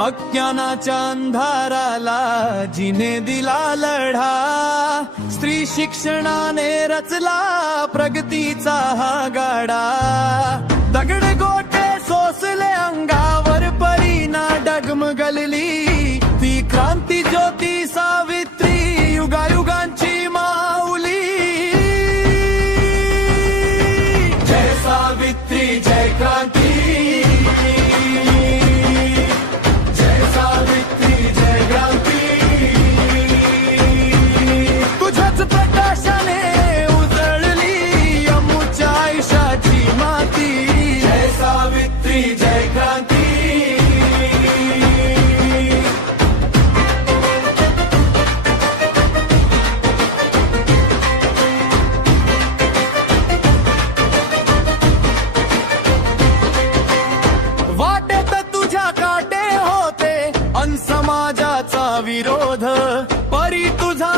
अज्ञानाच्या अंधाराला जिने दिला लढा, स्त्री शिक्षणाने रचला प्रगतीचा हा गाडा. दगड गोटे सोसले अंगावर, परीना डगमगलली ती क्रांती ज्योती सावित्री, युगायुगांची माऊली. जय सावित्री जय क्रांती, जय क्रांती. वाटेत तुझ्या काटे होते अन समाजाचा विरोध, परी तुझा